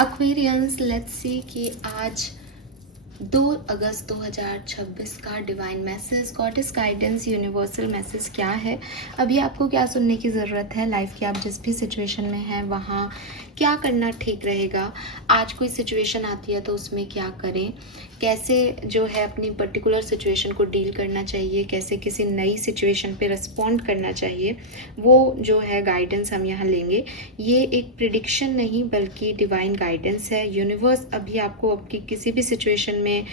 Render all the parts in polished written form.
Aquarians, let's see कि आज 2 अगस्त 2026 का divine message, goddess guidance, universal message क्या है। अभी आपको क्या सुनने की ज़रूरत है लाइफ की, आप जिस भी सिचुएशन में हैं वहाँ क्या करना ठीक रहेगा। आज कोई सिचुएशन आती है तो उसमें क्या करें, कैसे जो है अपनी पर्टिकुलर सिचुएशन को डील करना चाहिए, कैसे किसी नई सिचुएशन पे रिस्पॉन्ड करना चाहिए, वो जो है गाइडेंस हम यहाँ लेंगे। ये एक प्रिडिक्शन नहीं बल्कि डिवाइन गाइडेंस है। यूनिवर्स अभी आपको आपकी किसी भी सिचुएशन में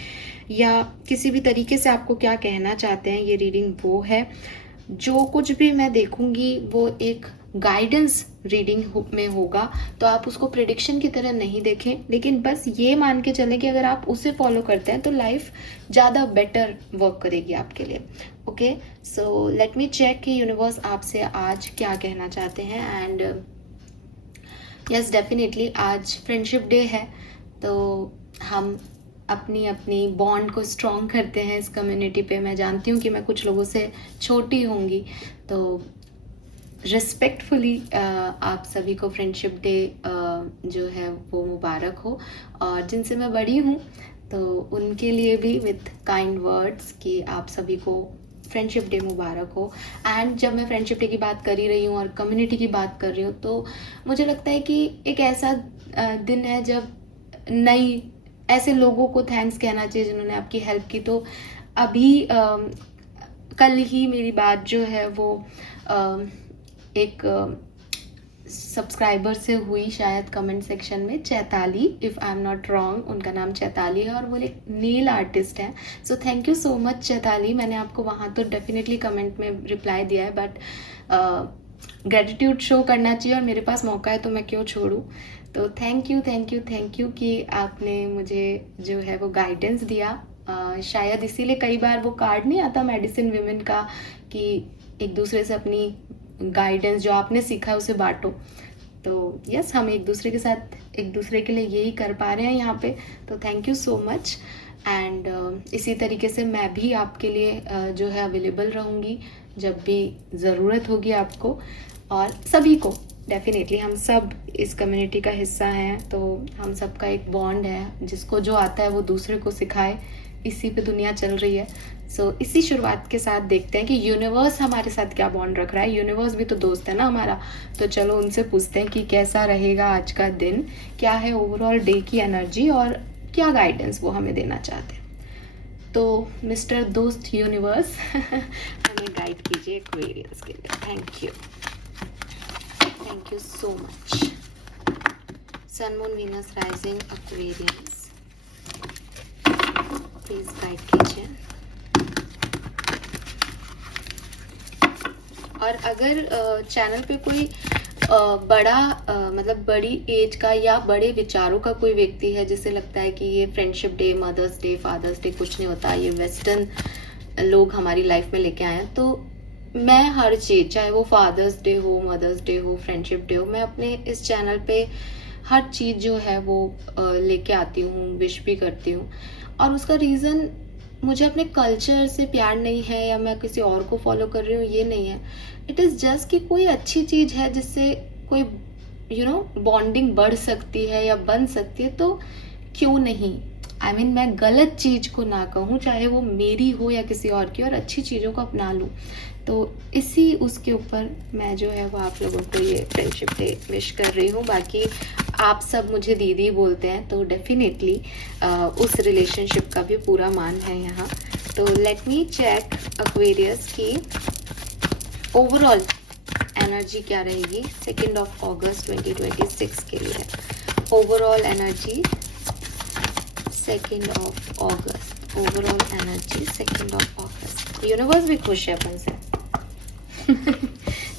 या किसी भी तरीके से आपको क्या कहना चाहते हैं, ये रीडिंग वो है। जो कुछ भी मैं देखूंगी वो एक गाइडेंस रीडिंग में होगा, तो आप उसको प्रिडिक्शन की तरह नहीं देखें, लेकिन बस ये मान के चलें कि अगर आप उसे फॉलो करते हैं तो लाइफ ज़्यादा बेटर वर्क करेगी आपके लिए। Okay, so let me check कि यूनिवर्स आपसे आज क्या कहना चाहते हैं। एंड यस, डेफिनेटली आज फ्रेंडशिप डे है, तो हम अपनी अपनी बॉन्ड को स्ट्रॉन्ग करते हैं इस कम्युनिटी पे। मैं जानती हूँ कि मैं कुछ लोगों से छोटी होंगी, तो रिस्पेक्टफुली आप सभी को फ्रेंडशिप डे जो है वो मुबारक हो। और जिनसे मैं बड़ी हूँ तो उनके लिए भी विथ काइंड वर्ड्स कि आप सभी को फ्रेंडशिप डे मुबारक हो। एंड जब मैं फ्रेंडशिप डे की बात कर ही रही हूँ और कम्युनिटी की बात कर रही हूँ, तो मुझे लगता है कि एक ऐसा दिन है जब नई ऐसे लोगों को थैंक्स कहना चाहिए जिन्होंने आपकी हेल्प की। तो अभी कल ही मेरी बात जो है वो एक सब्सक्राइबर से हुई, शायद कमेंट सेक्शन में, Chaitali, if I am not wrong, उनका नाम चैताली है और वो एक नेल आर्टिस्ट है। So thank you so much Chaitali. मैंने आपको वहाँ तो डेफिनेटली कमेंट में रिप्लाई दिया है, बट ग्रेटिट्यूड शो करना चाहिए और मेरे पास मौका है तो मैं क्यों छोड़ूं। तो thank you thank you thank you कि आपने मुझे जो है वो गाइडेंस दिया। शायद इसीलिए कई बार वो कार्ड नहीं आता मेडिसिन विमेन का कि एक दूसरे से अपनी गाइडेंस जो आपने सीखा है उसे बांटो। तो यस, हम एक दूसरे के साथ एक दूसरे के लिए यही कर पा रहे हैं यहाँ पे, तो thank you so much. And इसी तरीके से मैं भी आपके लिए जो है अवेलेबल रहूँगी जब भी ज़रूरत होगी आपको और सभी को। डेफिनेटली हम सब इस कम्युनिटी का हिस्सा हैं, तो हम सबका एक बॉन्ड है, जिसको जो आता है वो दूसरे को सिखाए, इसी पे दुनिया चल रही है। सो इसी शुरुआत के साथ देखते हैं कि यूनिवर्स हमारे साथ क्या बॉन्ड रख रहा है। यूनिवर्स भी तो दोस्त है ना हमारा, तो चलो उनसे पूछते हैं कि कैसा रहेगा आज का दिन, क्या है ओवरऑल डे की एनर्जी और क्या गाइडेंस वो हमें देना चाहते हैं। तो मिस्टर दोस्त यूनिवर्स हमें गाइड कीजिए एक्वेरियंस के लिए। Thank you so much. Sun moon Venus rising Aquarians, please guide कीजिए। और अगर चैनल पे कोई बड़ा मतलब बड़ी एज का या बड़े विचारों का कोई व्यक्ति है जिसे लगता है कि ये friendship day, mother's day, father's day कुछ नहीं होता, ये वेस्टर्न लोग हमारी लाइफ में लेके आए हैं, तो मैं हर चीज़, चाहे वो फादर्स डे हो, मदर्स डे हो, फ्रेंडशिप डे हो, मैं अपने इस चैनल पे हर चीज़ जो है वो लेके आती हूँ, विश भी करती हूँ। और उसका रीज़न मुझे अपने कल्चर से प्यार नहीं है या मैं किसी और को फॉलो कर रही हूँ, ये नहीं है। इट इज़ जस्ट कि कोई अच्छी चीज़ है जिससे कोई बॉन्डिंग बढ़ सकती है या बन सकती है, तो क्यों नहीं। I mean, मैं गलत चीज़ को ना कहूँ, चाहे वो मेरी हो या किसी और की, और अच्छी चीज़ों को अपना लूँ। तो इसी उसके ऊपर मैं जो है वो आप लोगों को ये फ्रेंडशिप डे विश कर रही हूँ। बाकी आप सब मुझे दीदी बोलते हैं, तो डेफिनेटली उस रिलेशनशिप का भी पूरा मान है यहाँ। तो लेट मी चेक एक्वेरियस की ओवरऑल एनर्जी क्या रहेगी 2 अगस्त 2026 के लिए। ओवरऑल एनर्जी 2 अगस्त, ओवरऑल एनर्जी 2 अगस्त। यूनिवर्स भी खुश है अपन से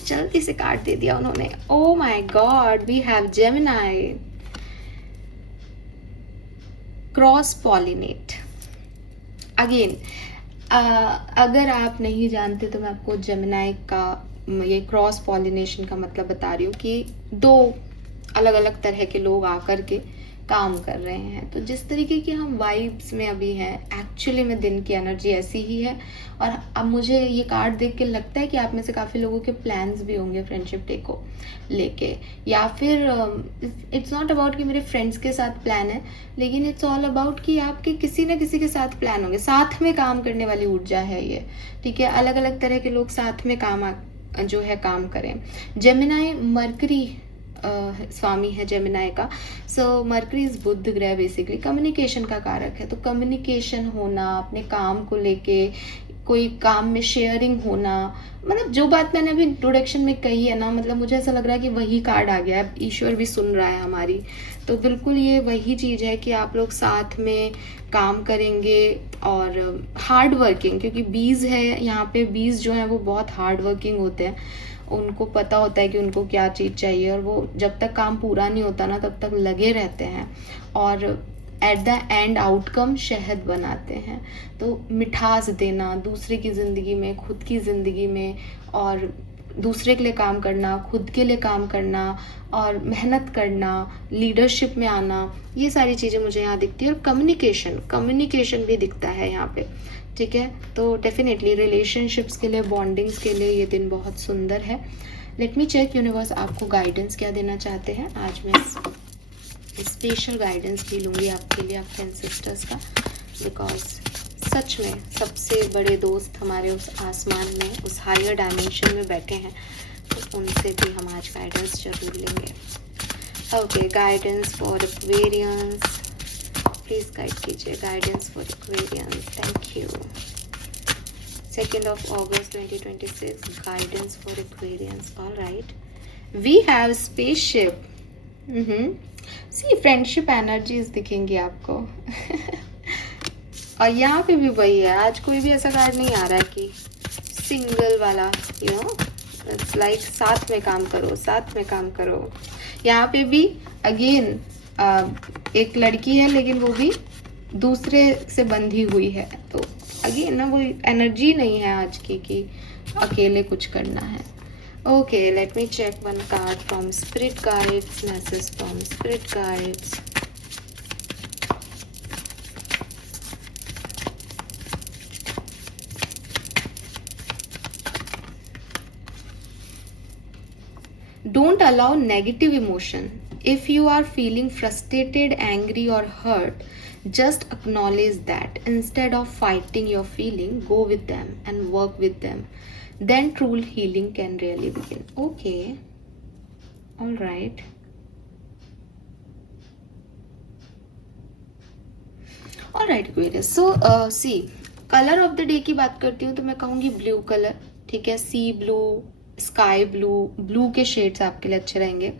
जल्दी से कार्ड दे दिया उन्होंने। Oh my God, we have Gemini, cross pollinate again. अगर आप नहीं जानते तो मैं आपको जेमिनाई का ये क्रॉस पॉलिनेशन का मतलब बता रही हूँ कि 2 अलग अलग तरह के लोग आकर के काम कर रहे हैं। तो जिस तरीके की हम वाइब्स में अभी हैं, एक्चुअली में दिन की एनर्जी ऐसी ही है। और अब मुझे ये कार्ड देख के लगता है कि आप में से काफ़ी लोगों के प्लान्स भी होंगे फ्रेंडशिप डे को लेके, या फिर इट्स नॉट अबाउट कि मेरे फ्रेंड्स के साथ प्लान है, लेकिन इट्स ऑल अबाउट कि आपके किसी ना किसी के साथ प्लान होंगे। साथ में काम करने वाली ऊर्जा है ये, ठीक है। अलग अलग तरह के लोग साथ में जो है काम करें। जेमिनाई मरकरी स्वामी है जेमिनाई का। सो मरकरी इज बुध ग्रह, बेसिकली कम्युनिकेशन का कारक है। तो कम्युनिकेशन होना, अपने काम को लेके कोई काम में शेयरिंग होना, मतलब जो बात मैंने अभी इंट्रोडक्शन में कही है ना, मतलब मुझे ऐसा लग रहा है कि वही कार्ड आ गया है। ईश्वर भी सुन रहा है हमारी। तो बिल्कुल ये वही चीज़ है कि आप लोग साथ में काम करेंगे और हार्ड वर्किंग, क्योंकि बीज है यहाँ पे। बीज जो है वो बहुत हार्ड वर्किंग होते हैं। उनको पता होता है कि उनको क्या चीज़ चाहिए, और वो जब तक काम पूरा नहीं होता ना तब तक लगे रहते हैं, और एट द एंड आउटकम शहद बनाते हैं। तो मिठास देना दूसरे की ज़िंदगी में, खुद की ज़िंदगी में, और दूसरे के लिए काम करना, खुद के लिए काम करना, और मेहनत करना, लीडरशिप में आना, ये सारी चीज़ें मुझे यहाँ दिखती है। और कम्युनिकेशन भी दिखता है यहाँ पे, ठीक है। तो डेफिनेटली रिलेशनशिप्स के लिए, बॉन्डिंग्स के लिए ये दिन बहुत सुंदर है। लेट मी चेक यूनिवर्स आपको गाइडेंस क्या देना चाहते हैं। आज मैं स्पेशल गाइडेंस भी लूँगी आपके लिए, आपके एंसेस्टर्स का, बिकॉज सच में सबसे बड़े दोस्त हमारे उस आसमान में, उस हायर डायमेंशन में बैठे हैं, तो उनसे भी हम आज गाइडेंस जरूर लेंगे। Okay, guidance for Aquarians, please guide कीजिए। Guidance for Aquarians, thank you. 2nd of August 2026, guidance for Aquarians. All right, we have spaceship. See friendship energies दिखेंगी आपको। और यहाँ पे भी वही है, आज कोई भी ऐसा कार्ड नहीं आ रहा है कि सिंगल वाला, इट्स लाइक साथ में काम करो, साथ में काम करो। यहाँ पे भी अगेन एक लड़की है, लेकिन वो भी दूसरे से बंधी हुई है। तो अगेन ना वो एनर्जी नहीं है आज की कि अकेले कुछ करना है। Okay, let me check one card from Spirit Guides, message from Spirit Guides. Don't allow negative emotion. If you are feeling frustrated, angry or hurt, just acknowledge that. Instead of fighting your feeling, go with them and work with them. Then true healing can really begin. Okay, all right. All right, Aquarius. So see, colour of the day की बात करती हूँ तो मैं कहूँगी blue colour, ठीक है। सी blue, sky blue, blue के शेड्स आपके लिए अच्छे रहेंगे।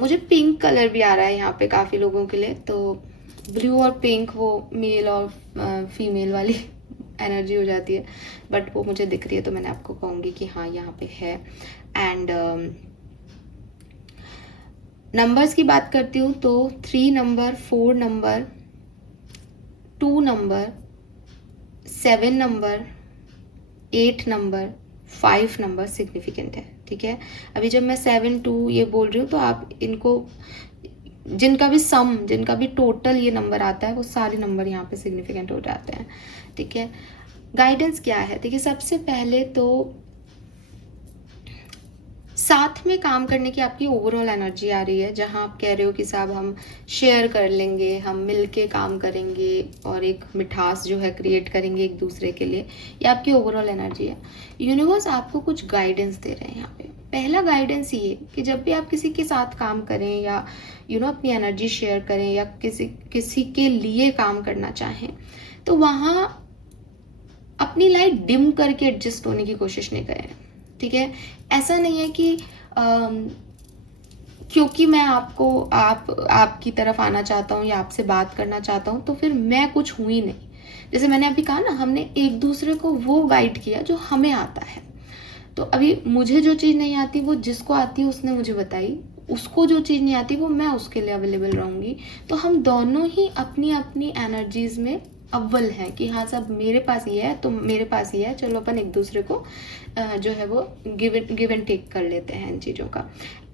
मुझे पिंक कलर भी आ रहा है यहाँ पे काफ़ी लोगों के लिए। तो ब्लू और पिंक वो मेल और फीमेल वाली एनर्जी हो जाती है, बट वो मुझे दिख रही है तो मैंने आपको कहूँगी कि हाँ यहाँ पे है। एंड नंबर्स की बात करती हूँ तो 3 number, 4 number, 2 number, 7 number, 8 number, 5 number significant है, ठीक है। अभी जब मैं 7, 2 ये बोल रही हूँ तो आप इनको, जिनका भी सम, जिनका भी टोटल ये नंबर आता है, वो सारे नंबर यहाँ पे सिग्निफिकेंट हो जाते हैं, ठीक है। गाइडेंस क्या है, देखिए सबसे पहले तो साथ में काम करने की आपकी ओवरऑल एनर्जी आ रही है, जहां आप कह रहे हो कि साहब हम शेयर कर लेंगे, हम मिलके काम करेंगे और एक मिठास जो है क्रिएट करेंगे एक दूसरे के लिए। ये आपकी ओवरऑल एनर्जी है। यूनिवर्स आपको कुछ गाइडेंस दे रहे हैं यहाँ पे। पहला गाइडेंस ये कि जब भी आप किसी के साथ काम करें या अपनी एनर्जी शेयर करें या किसी के लिए काम करना चाहें, तो वहाँ अपनी लाइट डिम करके एडजस्ट होने की कोशिश नहीं करें, ठीक है। ऐसा नहीं है कि क्योंकि मैं आपकी तरफ आना चाहता हूँ या आपसे बात करना चाहता हूँ तो फिर मैं कुछ हुई नहीं। जैसे मैंने अभी कहा ना, हमने एक दूसरे को वो गाइड किया जो हमें आता है। तो अभी मुझे जो चीज़ नहीं आती वो जिसको आती है उसने मुझे बताई, उसको जो चीज़ नहीं आती वो मैं उसके लिए अवेलेबल रहूँगी। तो हम दोनों ही अपनी अपनी एनर्जीज में अव्वल है कि हाँ सब मेरे पास ये है तो मेरे पास ये है, चलो अपन एक दूसरे को जो है वो गिव एंड टेक कर लेते हैं इन चीज़ों का।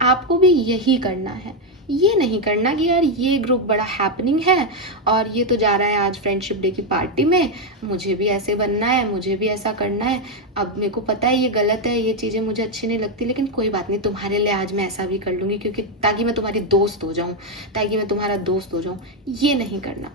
आपको भी यही करना है। ये नहीं करना कि यार ये ग्रुप बड़ा हैपनिंग है और ये तो जा रहा है आज फ्रेंडशिप डे की पार्टी में, मुझे भी ऐसे बनना है, मुझे भी ऐसा करना है। अब मेरे को पता है ये गलत है, ये चीज़ें मुझे अच्छी नहीं लगती, लेकिन कोई बात नहीं, तुम्हारे लिए आज मैं ऐसा भी कर लूँगी, क्योंकि ताकि मैं तुम्हारी दोस्त हो जाऊँ, ताकि मैं तुम्हारा दोस्त हो जाऊँ। ये नहीं करना।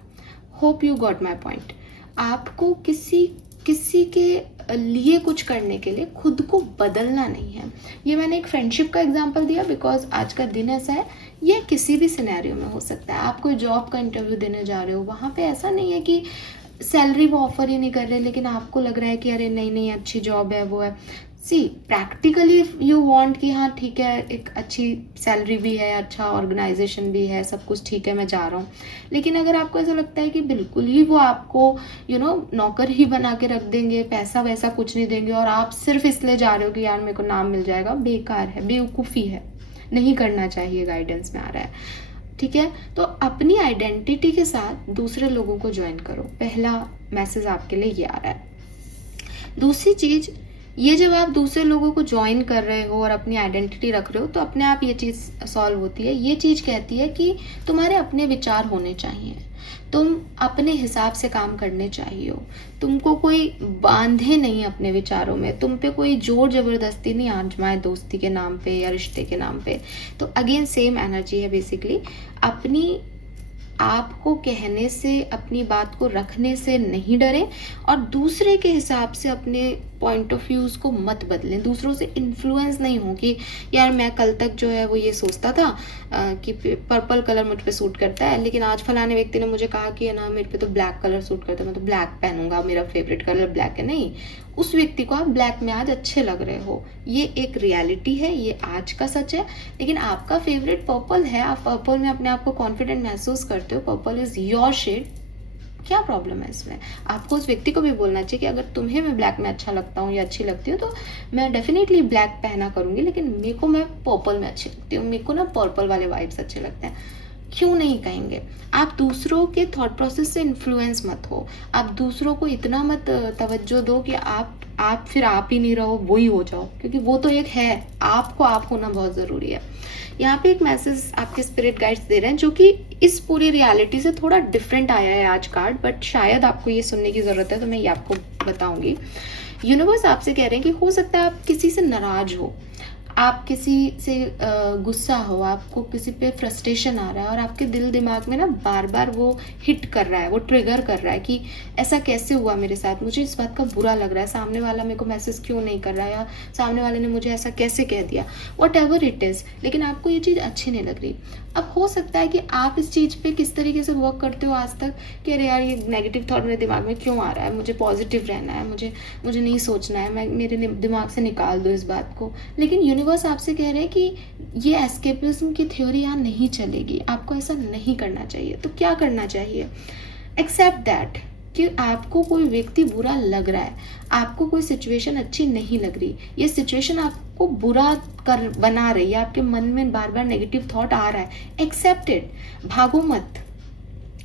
Hope you got my point. आपको किसी किसी के लिए कुछ करने के लिए खुद को बदलना नहीं है। ये मैंने एक फ्रेंडशिप का एग्जांपल दिया बिकॉज आज का दिन ऐसा है। ये किसी भी सिनेरियो में हो सकता है। आप कोई जॉब का इंटरव्यू देने जा रहे हो, वहाँ पे ऐसा नहीं है कि सैलरी वो ऑफर ही नहीं कर रहे, लेकिन आपको लग रहा है कि अरे नहीं नहीं अच्छी जॉब है, वो है। सी प्रैक्टिकली यू वांट कि हाँ ठीक है, एक अच्छी सैलरी भी है, अच्छा ऑर्गेनाइजेशन भी है, सब कुछ ठीक है, मैं जा रहा हूँ। लेकिन अगर आपको ऐसा लगता है कि बिल्कुल ही वो आपको नौकर ही बना के रख देंगे, पैसा वैसा कुछ नहीं देंगे, और आप सिर्फ इसलिए जा रहे हो कि यार मेरे को नाम मिल जाएगा, बेकार है, बेवकूफ़ी है, नहीं करना चाहिए, गाइडेंस में आ रहा है। ठीक है, तो अपनी आइडेंटिटी के साथ दूसरे लोगों को ज्वाइन करो। पहला मैसेज आपके लिए ये आ रहा है। दूसरी चीज, ये जब आप दूसरे लोगों को ज्वाइन कर रहे हो और अपनी आइडेंटिटी रख रहे हो, तो अपने आप ये चीज़ सॉल्व होती है। ये चीज़ कहती है कि तुम्हारे अपने विचार होने चाहिए, तुम अपने हिसाब से काम करने चाहिए हो, तुमको कोई बांधे नहीं अपने विचारों में, तुम पे कोई जोर जबरदस्ती नहीं आजमाए दोस्ती के नाम पे या रिश्ते के नाम पे। तो अगेन सेम एनर्जी है बेसिकली। अपनी आपको कहने से, अपनी बात को रखने से नहीं डरें, और दूसरे के हिसाब से अपने पॉइंट ऑफ व्यूज को मत बदलें। दूसरों से इन्फ्लुएंस नहीं हो कि यार मैं कल तक जो है वो ये सोचता था कि पर्पल कलर मुझ पे सूट करता है, लेकिन आज फलाने व्यक्ति ने मुझे कहा कि ना मेरे पे तो ब्लैक कलर सूट करता है, मैं तो ब्लैक पहनूंगा, मेरा फेवरेट कलर ब्लैक है। नहीं, उस व्यक्ति को आप ब्लैक में आज अच्छे लग रहे हो, ये एक रियलिटी है, ये आज का सच है। लेकिन आपका फेवरेट पर्पल है, आप पर्पल में अपने आप को कॉन्फिडेंट महसूस करते हो, पर्पल इज योर शेड, क्या प्रॉब्लम है इसमें? आपको उस व्यक्ति को भी बोलना चाहिए कि अगर तुम्हें मैं ब्लैक में अच्छा लगता हूँ या अच्छी लगती हूँ तो मैं डेफिनेटली ब्लैक पहना करूंगी, लेकिन मेरे को मैं पर्पल में अच्छी लगती हूँ, मेरे को ना पर्पल वाले वाइब्स अच्छे लगते हैं। क्यों नहीं कहेंगे? आप दूसरों के थॉट प्रोसेस से इन्फ्लुएंस मत हो, आप दूसरों को इतना मत तवज्जो दो कि आप फिर आप ही नहीं रहो, वो ही हो जाओ, क्योंकि वो तो एक है, आपको आप होना बहुत ज़रूरी है। यहाँ पे एक मैसेज आपके स्पिरिट गाइड्स दे रहे हैं जो कि इस पूरी रियलिटी से थोड़ा डिफरेंट आया है आज कार्ड, बट शायद आपको ये सुनने की ज़रूरत है, तो मैं ये आपको बताऊंगी। यूनिवर्स आपसे कह रहे हैं कि हो सकता है आप किसी से नाराज हो, आप किसी से गुस्सा हो, आपको किसी पे फ्रस्ट्रेशन आ रहा है, और आपके दिल दिमाग में ना बार बार वो हिट कर रहा है, वो ट्रिगर कर रहा है कि ऐसा कैसे हुआ मेरे साथ, मुझे इस बात का बुरा लग रहा है, सामने वाला मेरे को मैसेज क्यों नहीं कर रहा है, या सामने वाले ने मुझे ऐसा कैसे कह दिया, वट एवर इट इज़, लेकिन आपको ये चीज़ अच्छी नहीं लग रही। अब हो सकता है कि आप इस चीज़ पे किस तरीके से वर्क करते हो आज तक कि अरे यार ये नेगेटिव थॉट मेरे दिमाग में क्यों आ रहा है, मुझे पॉजिटिव रहना है, मुझे नहीं सोचना है, मैं मेरे दिमाग से निकाल दो इस बात को। लेकिन यूनिवर्स आपसे कह रहे हैं कि ये एस्केपिज्म की थ्योरी यहाँ नहीं चलेगी, आपको ऐसा नहीं करना चाहिए। तो क्या करना चाहिए? एक्सेप्ट दैट कि आपको कोई व्यक्ति बुरा लग रहा है, आपको कोई सिचुएशन अच्छी नहीं लग रही, ये सिचुएशन आपको बुरा कर बना रही है, आपके मन में बार बार नेगेटिव थॉट आ रहा है, एक्सेप्ट इट, भागो मत,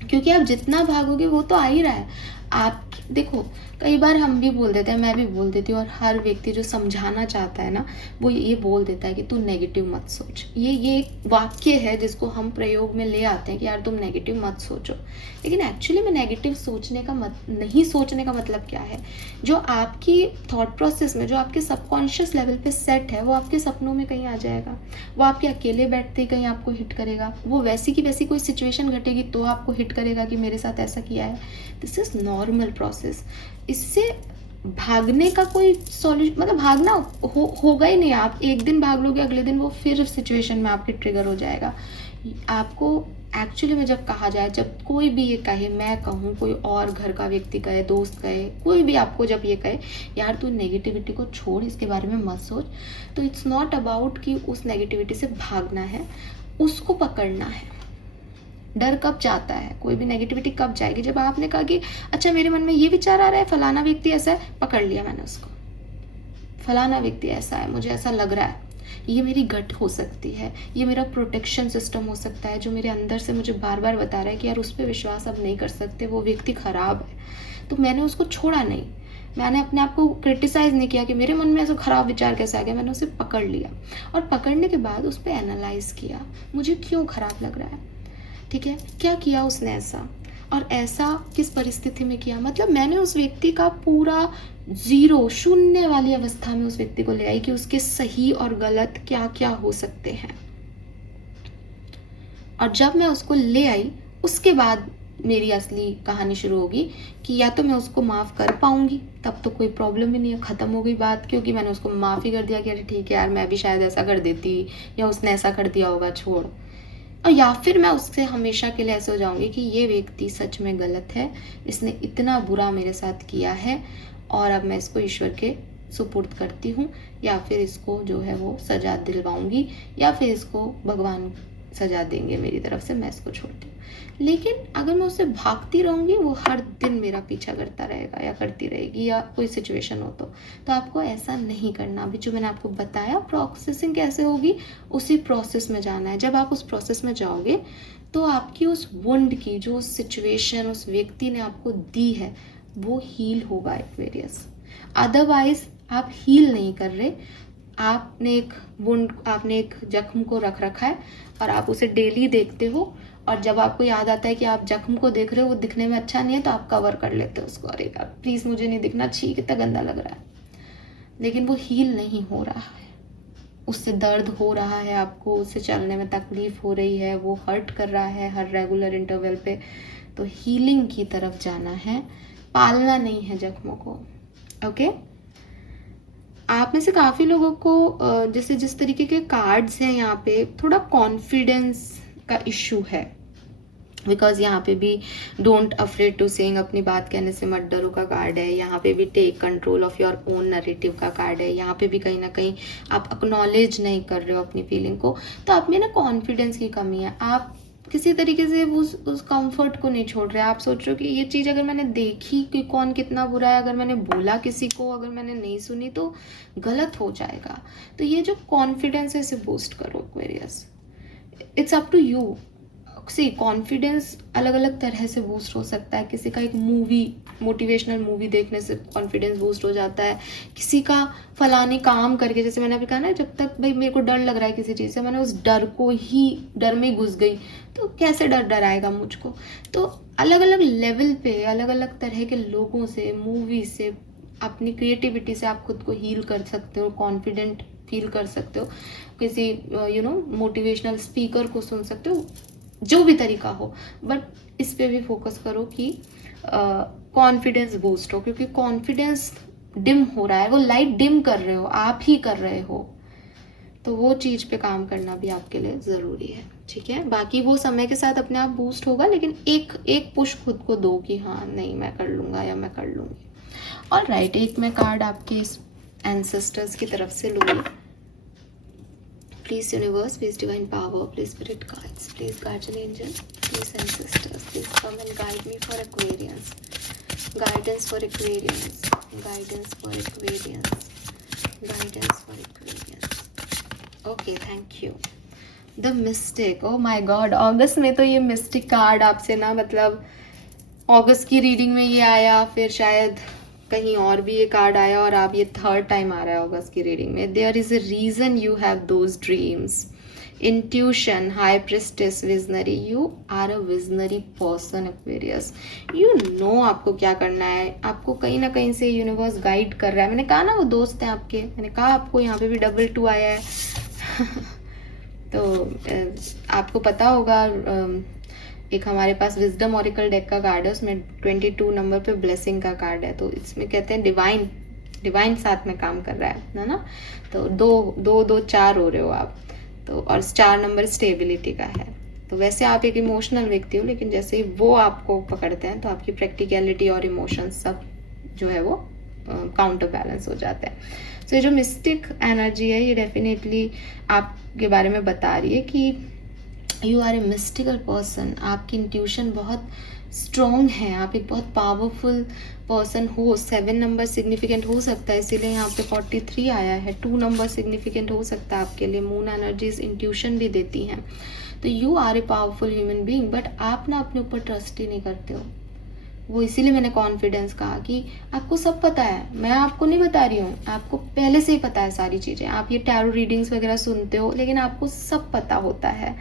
क्योंकि आप जितना भागोगे वो तो आ ही रहा है। आप देखो, कई बार हम भी बोल देते हैं, मैं भी बोल देती हूँ, और हर व्यक्ति जो समझाना चाहता है ना वो ये बोल देता है कि तू नेगेटिव मत सोच। ये एक वाक्य है जिसको हम प्रयोग में ले आते हैं कि यार तुम नेगेटिव मत सोचो, लेकिन एक्चुअली में नेगेटिव सोचने का नहीं सोचने का मतलब क्या है? जो आपकी थॉट प्रोसेस में, जो आपके सबकॉन्शियस लेवल पे सेट है, वो आपके सपनों में कहीं आ जाएगा, वो आपके अकेले बैठते कहीं आपको हिट करेगा, वो वैसी की वैसी कोई सिचुएशन घटेगी तो आपको हिट करेगा कि मेरे साथ ऐसा किया है। This is normal process. इससे भागने का कोई सॉल्यूशन, मतलब भागना होगा ही नहीं। आप एक दिन भाग लोगे, अगले दिन वो फिर सिचुएशन में आपके ट्रिगर हो जाएगा। आपको एक्चुअली में जब कहा जाए, जब कोई भी ये कहे, मैं कहूँ, कोई और घर का व्यक्ति कहे, दोस्त कहे, कोई भी आपको जब ये कहे यार तू नेगेटिविटी को छोड़, इसके बारे में मत सोच, तो इट्स नॉट अबाउट कि उस नेगेटिविटी से भागना है, उसको पकड़ना है। डर कब जाता है, कोई भी नेगेटिविटी कब जाएगी? जब आपने कहा कि अच्छा मेरे मन में ये विचार आ रहा है, फलाना व्यक्ति ऐसा है, पकड़ लिया मैंने उसको, फलाना व्यक्ति ऐसा है, मुझे ऐसा लग रहा है, ये मेरी गट हो सकती है, ये मेरा प्रोटेक्शन सिस्टम हो सकता है जो मेरे अंदर से मुझे बार बार बता रहा है कि यार उस पर विश्वास अब नहीं कर सकते, वो व्यक्ति खराब है, तो मैंने उसको छोड़ा नहीं, मैंने अपने आप को क्रिटिसाइज नहीं किया कि मेरे मन में ऐसा खराब विचार कैसे आ गया, मैंने उसे पकड़ लिया और पकड़ने के बाद उस पर एनालाइज किया मुझे क्यों खराब लग रहा है, ठीक है, क्या किया उसने ऐसा और ऐसा किस परिस्थिति में किया। मतलब मैंने उस व्यक्ति का पूरा जीरो, शून्य वाली अवस्था में उस व्यक्ति को ले आई कि उसके सही और गलत क्या क्या हो सकते हैं। और जब मैं उसको ले आई उसके बाद मेरी असली कहानी शुरू होगी कि या तो मैं उसको माफ़ कर पाऊंगी, तब तो कोई प्रॉब्लम ही नहीं है, ख़त्म हो गई बात, क्योंकि मैंने उसको माफ़ ही कर दिया कि अरे ठीक है यार, मैं भी शायद ऐसा कर देती या उसने ऐसा कर दिया होगा, छोड़। और या फिर मैं उससे हमेशा के लिए ऐसे हो जाऊंगी कि ये व्यक्ति सच में गलत है, इसने इतना बुरा मेरे साथ किया है और अब मैं इसको ईश्वर के सुपुर्द करती हूँ, या फिर इसको जो है वो सजा दिलवाऊंगी, या फिर इसको भगवान सजा देंगे मेरी तरफ से, मैं इसको छोड़ती हूँ। लेकिन अगर मैं उससे भागती रहूंगी, वो हर दिन मेरा पीछा करता रहेगा या करती रहेगी, या कोई सिचुएशन हो तो आपको ऐसा नहीं करना। अभी जो मैंने आपको बताया प्रोसेसिंग कैसे होगी, उसी प्रोसेस में जाना है। जब आप उस प्रोसेस में जाओगे तो आपकी उस वुंड की, जो उस सिचुएशन उस व्यक्ति ने आपको दी है, वो हील होगा एक्वेरियस। अदरवाइज आप हील नहीं कर रहे, आपने एक जख्म को रख रखा है और आप उसे डेली देखते हो, और जब आपको याद आता है कि आप जख्म को देख रहे हो, वो दिखने में अच्छा नहीं है, तो आप कवर कर लेते हो उसको, अरे यार प्लीज मुझे नहीं दिखना, छी कितना गंदा लग रहा है। लेकिन वो हील नहीं हो रहा है, उससे दर्द हो रहा है, आपको उससे चलने में तकलीफ हो रही है, वो हर्ट कर रहा है हर रेगुलर इंटरवल पे। तो हीलिंग की तरफ जाना है, पालना नहीं है जख्मों को। ओके, आप में से काफ़ी लोगों को जैसे जिस तरीके के कार्ड्स हैं यहाँ पे, थोड़ा कॉन्फिडेंस का इशू है, बिकॉज यहाँ पे भी डोंट अफ्रेड टू सेइंग, अपनी बात कहने से मत डरो का कार्ड है। यहाँ पे भी take control of your own narrative का कार्ड है। यहाँ पे भी कहीं ना कहीं आप अक्नॉलेज नहीं कर रहे हो अपनी फीलिंग को, तो आप में ना कॉन्फिडेंस की कमी है। आप किसी तरीके से उस कंफर्ट को नहीं छोड़ रहे। आप सोच रहे हो कि ये चीज़ अगर मैंने देखी कि कौन कितना बुरा है, अगर मैंने बोला किसी को, अगर मैंने नहीं सुनी तो गलत हो जाएगा। तो ये जो कॉन्फिडेंस है, इसे बूस्ट करो Aquarius. It's up to you. See, confidence अलग अलग तरह से बूस्ट हो सकता है। किसी का एक मूवी, मोटिवेशनल मूवी देखने से कॉन्फिडेंस बूस्ट हो जाता है। किसी का फलाने काम करके, जैसे मैंने अभी कहा ना, जब तक भाई मेरे को डर लग रहा है किसी चीज़ से, मैंने उस डर में घुस गई, तो कैसे डर आएगा मुझको। तो अलग अलग लेवल पे, अलग अलग तरह के लोगों से, मूवी से, अपनी क्रिएटिविटी से आप खुद को हील कर सकते हो, कॉन्फिडेंट फील कर सकते हो। किसी मोटिवेशनल स्पीकर को सुन सकते हो, जो भी तरीका हो, बट इस पे भी फोकस करो कि कॉन्फिडेंस बूस्ट हो, क्योंकि कॉन्फिडेंस डिम हो रहा है, वो लाइट डिम कर रहे हो, आप ही कर रहे हो। तो वो चीज़ पे काम करना भी आपके लिए ज़रूरी है, ठीक है। बाकी वो समय के साथ अपने आप बूस्ट होगा, लेकिन एक पुश खुद को दो कि हाँ नहीं, मैं कर लूँगा या मैं कर लूँगी। और राइट, एक मैं कार्ड आपके एंसेस्टर्स की तरफ से लूँगी। Please universe, please divine power, please spirit guides, please guardian angel, please ancestors, please come and guide me for Aquarians. Guidance for Aquarians. Guidance for Aquarians. Guidance for Aquarians. Okay, thank you. The Mystic. Oh my God, अगस्त में तो ये mistake card आपसे ना, मतलब अगस्त की reading में ये आया, फिर शायद कहीं और भी ये कार्ड आया, और आप ये थर्ड टाइम आ रहा है अगस्त की रीडिंग में। There is a reason you have those dreams. Intuition, high priestess, visionary. You are a visionary person Aquarius. You know आपको क्या करना है। आपको कहीं ना कहीं से यूनिवर्स गाइड कर रहा है। मैंने कहा ना, वो दोस्त हैं आपके, मैंने कहा आपको यहाँ पे भी 2 आया है। तो आपको पता होगा, एक हमारे पास विजडम ऑरिकल डेक का कार्ड है, उसमें 22 नंबर पे ब्लेसिंग का कार्ड है। तो इसमें कहते हैं डिवाइन साथ में काम कर रहा है ना। तो 2 4 हो रहे हो आप। तो और 4 नंबर स्टेबिलिटी का है। तो वैसे आप एक इमोशनल व्यक्ति हो, लेकिन जैसे ही वो आपको पकड़ते हैं तो आपकी प्रैक्टिकलिटी और इमोशंस सब जो है वो काउंटर बैलेंस हो जाता है। तो ये जो मिस्टिक एनर्जी है, ये डेफिनेटली आपके बारे में बता रही है कि you are a mystical person. आपकी इंट्यूशन बहुत स्ट्रॉन्ग है, आप एक बहुत पावरफुल पर्सन हो। 7 नंबर सिग्निफिकेंट हो सकता है, इसीलिए यहाँ पे 43 आया है। 2 नंबर सिग्निफिकेंट हो सकता है आपके लिए। मून एनर्जीज इंट्यूशन भी देती हैं। तो you are a powerful human being, but आप ना अपने ऊपर ट्रस्ट ही नहीं करते हो। वो इसीलिए मैंने कॉन्फिडेंस कहा कि आपको सब पता है, मैं आपको नहीं बता रही हूँ, आपको पहले से ही पता है सारी चीज़ें। आप ये टैरो रीडिंग्स वगैरह सुनते हो, लेकिन आपको सब पता होता है।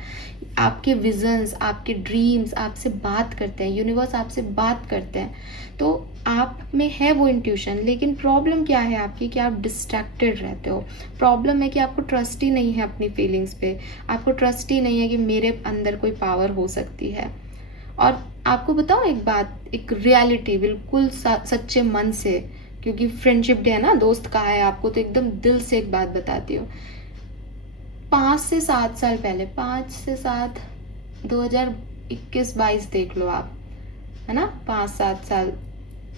आपके विजन्स, आपके ड्रीम्स आपसे बात करते हैं, यूनिवर्स आपसे बात करते हैं, तो आप में है वो इंट्यूशन। लेकिन प्रॉब्लम क्या है आपकी कि आप डिस्ट्रैक्टेड रहते हो। प्रॉब्लम है कि आपको ट्रस्ट ही नहीं है अपनी फीलिंग्स पे, आपको ट्रस्ट ही नहीं है कि मेरे अंदर कोई पावर हो सकती है। और आपको बताओ एक बात, एक रियलिटी बिल्कुल सच्चे मन से, क्योंकि फ्रेंडशिप डे है ना, दोस्त का है, आपको तो एकदम दिल से एक बात बताती हूँ। 5 से 7 साल पहले, 5 से 7, 2021-22 देख लो आप, है ना, 5-7 साल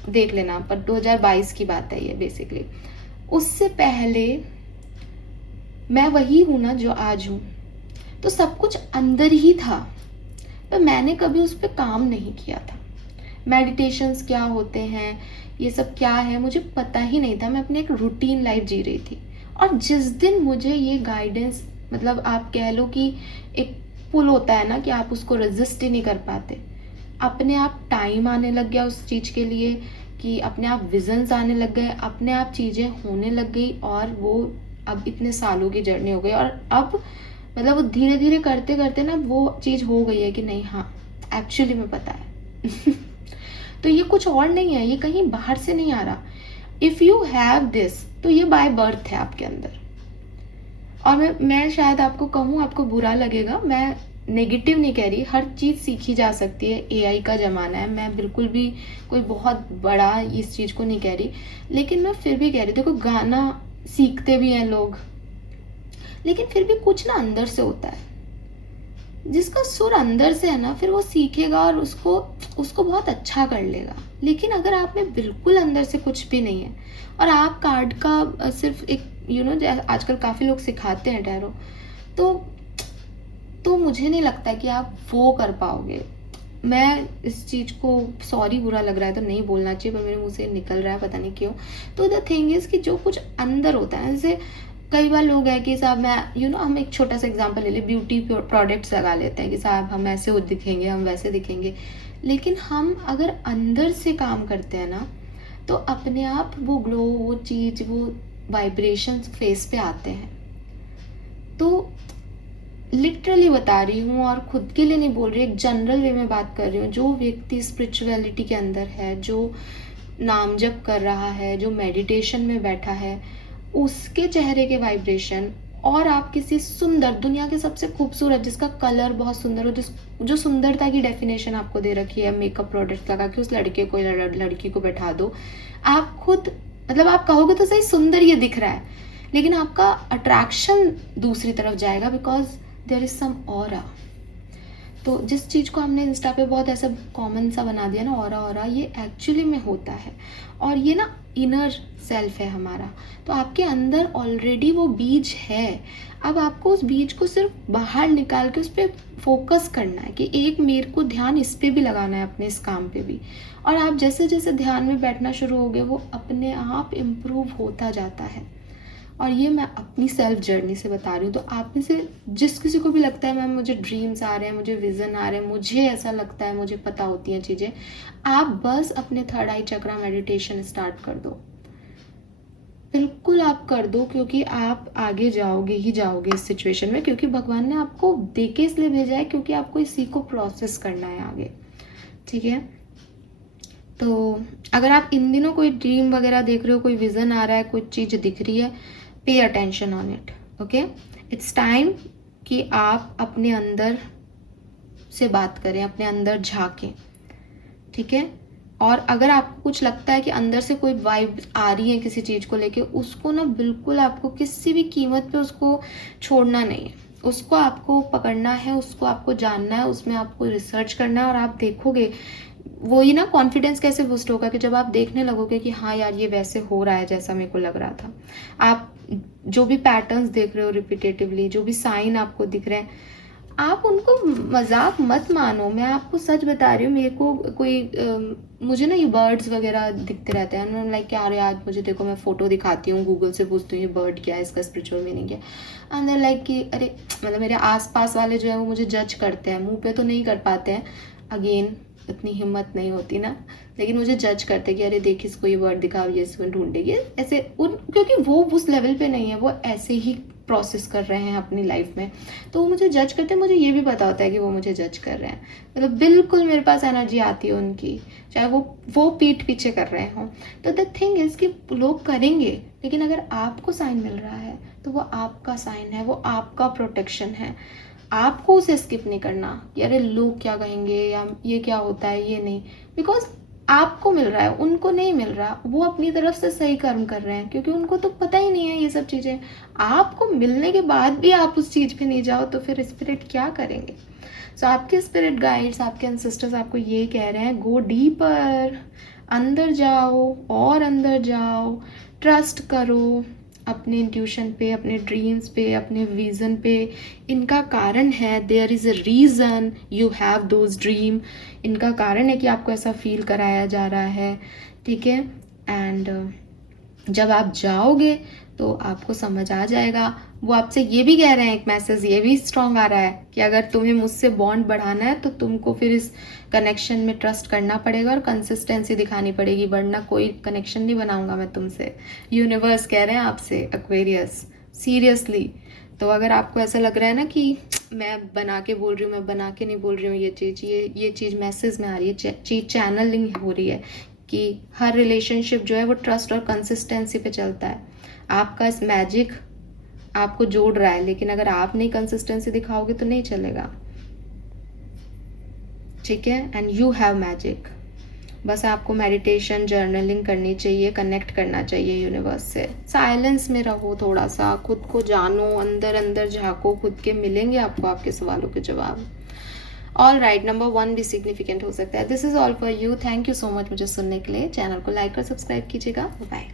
देख लेना, पर 2022 की बात है ये बेसिकली। उससे पहले मैं वही हूं ना जो आज हूं, तो सब कुछ अंदर ही था, पर मैंने कभी उस पर काम नहीं किया था। मेडिटेशंस क्या होते हैं, ये सब क्या है, मुझे पता ही नहीं था। मैं अपनी एक रूटीन लाइफ जी रही थी, और जिस दिन मुझे ये गाइडेंस, मतलब आप कह लो कि एक पुल होता है ना कि आप उसको रेजिस्ट ही नहीं कर पाते, अपने आप टाइम आने लग गया उस चीज़ के लिए, कि अपने आप विजन्स आने लग गए, अपने आप चीज़ें होने लग गई, और वो अब इतने सालों की जर्नी हो गई, और अब मतलब वो धीरे धीरे करते करते ना वो चीज़ हो गई है कि नहीं, हाँ एक्चुअली में पता है। तो ये कुछ और नहीं है, ये कहीं बाहर से नहीं आ रहा। इफ़ यू हैव दिस, तो ये बाय बर्थ है आपके अंदर। और मैं शायद आपको कहूँ, आपको बुरा लगेगा, मैं नेगेटिव नहीं कह रही, हर चीज़ सीखी जा सकती है, एआई का ज़माना है, मैं बिल्कुल भी कोई बहुत बड़ा इस चीज़ को नहीं कह रही, लेकिन मैं फिर भी कह रही, देखो गाना सीखते भी हैं लोग, लेकिन फिर भी कुछ ना अंदर से होता है, जिसका सुर अंदर से है ना, फिर वो सीखेगा और उसको उसको बहुत अच्छा कर लेगा। लेकिन अगर आप में बिल्कुल अंदर से कुछ भी नहीं है, और आप कार्ड का सिर्फ एक आजकल काफ़ी लोग सिखाते हैं टैरो, तो मुझे नहीं लगता कि आप वो कर पाओगे। मैं इस चीज़ को, सॉरी बुरा लग रहा है तो नहीं बोलना चाहिए, पर मेरे मुंह से निकल रहा है, पता नहीं क्यों। तो द थिंग इज़ कि जो कुछ अंदर होता है, जैसे कई बार लोग हैं कि साहब मैं हम एक छोटा सा एग्जांपल ले ले, ब्यूटी प्रोडक्ट्स लगा लेते हैं कि साहब हम ऐसे दिखेंगे, हम वैसे दिखेंगे, लेकिन हम अगर अंदर से काम करते हैं ना, तो अपने आप वो ग्लो, वो चीज़, वो वाइब्रेशंस फेस पे आते हैं। तो लिटरली बता रही हूँ, और खुद के लिए नहीं बोल रही, एक जनरल वे में बात कर रही हूँ। जो व्यक्ति स्पिरिचुअलिटी के अंदर है, जो नाम जप कर रहा है, जो मेडिटेशन में बैठा है, उसके चेहरे के वाइब्रेशन, और आप किसी सुंदर, दुनिया के सबसे खूबसूरत, जिसका कलर बहुत सुंदर हो, जो सुंदरता की डेफिनेशन आपको दे रखी है मेकअप प्रोडक्ट लगा के, उस लड़के को या लड़की को बैठा दो, आप खुद, मतलब आप कहोगे तो सही सुंदर ये दिख रहा है, लेकिन आपका अट्रैक्शन दूसरी तरफ जाएगा, because there is some aura. तो जिस चीज़ को हमने इंस्टा पे बहुत ऐसा कॉमन सा बना दिया ना, ऑरा, ये एक्चुअली में होता है, और ये ना इनर सेल्फ है हमारा। तो आपके अंदर ऑलरेडी वो बीज है, अब आपको उस बीज को सिर्फ बाहर निकाल के उस पर फोकस करना है, कि एक मेरे को ध्यान इस पे भी लगाना है, अपने इस काम पे भी। और आप जैसे जैसे ध्यान में बैठना शुरू हो गए, वो अपने आप इम्प्रूव होता जाता है। और ये मैं अपनी सेल्फ जर्नी से बता रही हूँ। तो आप में से जिस किसी को भी लगता है मैम मुझे ड्रीम्स आ रहे हैं, मुझे विज़न आ रहे हैं, मुझे ऐसा लगता है, मुझे पता होती हैं चीज़ें, आप बस अपने थर्ड आई चक्रा मेडिटेशन स्टार्ट कर दो, बिल्कुल आप कर दो, क्योंकि आप आगे जाओगे ही जाओगे इस सिचुएशन में, क्योंकि भगवान ने आपको देके इसलिए भेजा है, क्योंकि आपको इसी को प्रोसेस करना है आगे, ठीक है। तो अगर आप इन दिनों कोई ड्रीम वगैरह देख रहे हो, कोई विज़न आ रहा है, कोई चीज़ दिख रही है, pay attention on it, okay. It's time कि आप अपने अंदर से बात करें, अपने अंदर झांकें, ठीक है। और अगर आपको कुछ लगता है कि अंदर से कोई वाइब आ रही है किसी चीज़ को लेके, उसको ना बिल्कुल आपको किसी भी कीमत पे उसको छोड़ना नहीं है, उसको आपको पकड़ना है, उसको आपको जानना है, उसमें आपको रिसर्च करना है। और आप देखोगे वो ही ना कॉन्फिडेंस कैसे बूस्ट होगा, कि जब आप देखने लगोगे कि हाँ यार ये वैसे हो रहा है जैसा मेरे को लग रहा था। आप जो भी पैटर्न्स देख रहे हो रिपीटेटिवली, जो भी साइन आपको दिख रहे हैं, आप उनको मजाक मत मानो। मैं आपको सच बता रही हूँ, मेरे को मुझे ना ये बर्ड्स वगैरह दिखते रहते हैं, मैं लाइक यार आज मुझे देखो, मैं फोटो दिखाती हूँ, गूगल से पूछती हूँ ये बर्ड क्या है, इसका स्पिरिचुअल मीनिंग क्या है, एंड लाइक कि अरे, मतलब मेरे आसपास वाले जो है वो मुझे जज करते हैं, मुंह पे तो नहीं कर पाते हैं, अगेन इतनी हिम्मत नहीं होती ना, लेकिन मुझे जज करते कि अरे देख इसको ये वर्ड दिखाओ, ये इसमें ढूंढेगी ऐसे उन, क्योंकि वो उस लेवल पे नहीं है, वो ऐसे ही प्रोसेस कर रहे हैं अपनी लाइफ में, तो वो मुझे जज करते हैं। मुझे ये भी पता होता है कि वो मुझे जज कर रहे हैं, मतलब बिल्कुल मेरे पास एनर्जी आती है उनकी, चाहे वो पीठ पीछे कर रहे हों। तो द थिंग इज कि लोग करेंगे, लेकिन अगर आपको साइन मिल रहा है तो वो आपका साइन है, वो आपका प्रोटेक्शन है। आपको उसे स्किप नहीं करना कि अरे लोग क्या कहेंगे या ये क्या होता है, ये नहीं, बिकॉज आपको मिल रहा है, उनको नहीं मिल रहा। वो अपनी तरफ से सही कर्म कर रहे हैं, क्योंकि उनको तो पता ही नहीं है ये सब चीज़ें। आपको मिलने के बाद भी आप उस चीज़ पे नहीं जाओ तो फिर स्पिरिट क्या करेंगे? सो आपके स्पिरिट गाइड्स, आपके एंसेस्टर्स आपको ये कह रहे हैं, गो डीपर, अंदर जाओ और अंदर जाओ, ट्रस्ट करो अपने इंट्यूशन पे, अपने ड्रीम्स पे, अपने विजन पे। इनका कारण है, there is a reason you have those dream. इनका कारण है कि आपको ऐसा फील कराया जा रहा है, ठीक है। एंड जब आप जाओगे तो आपको समझ आ जाएगा। वो आपसे ये भी कह रहे हैं, एक मैसेज ये भी स्ट्रॉन्ग आ रहा है कि अगर तुम्हें मुझसे बॉन्ड बढ़ाना है तो तुमको फिर इस कनेक्शन में ट्रस्ट करना पड़ेगा और कंसिस्टेंसी दिखानी पड़ेगी, वरना कोई कनेक्शन नहीं बनाऊंगा मैं तुमसे। यूनिवर्स कह रहे हैं आपसे, एक्वेरियस, सीरियसली। तो अगर आपको ऐसा लग रहा है ना कि मैं बना के बोल रही हूँ, मैं बना के नहीं बोल रही हूँ, ये चीज़ मैसेज में आ रही है, चीज़ चैनलिंग हो रही है कि हर रिलेशनशिप जो है वो ट्रस्ट और कंसिस्टेंसी पे चलता है। आपका इस मैजिक आपको जोड़ रहा है, लेकिन अगर आप नहीं कंसिस्टेंसी दिखाओगे तो नहीं चलेगा, ठीक है। And you have magic. बस आपको मेडिटेशन, जर्नलिंग करनी चाहिए, कनेक्ट करना चाहिए यूनिवर्स से। साइलेंस में रहो, थोड़ा सा खुद को जानो, अंदर अंदर झांको खुद के, मिलेंगे आपको आपके सवालों के जवाब। ऑल राइट, नंबर 1 भी सिग्निफिकेंट हो सकता है। This is all for you. Thank you so much मुझे सुनने के लिए। चैनल को लाइक और सब्सक्राइब कीजिएगा। बाय।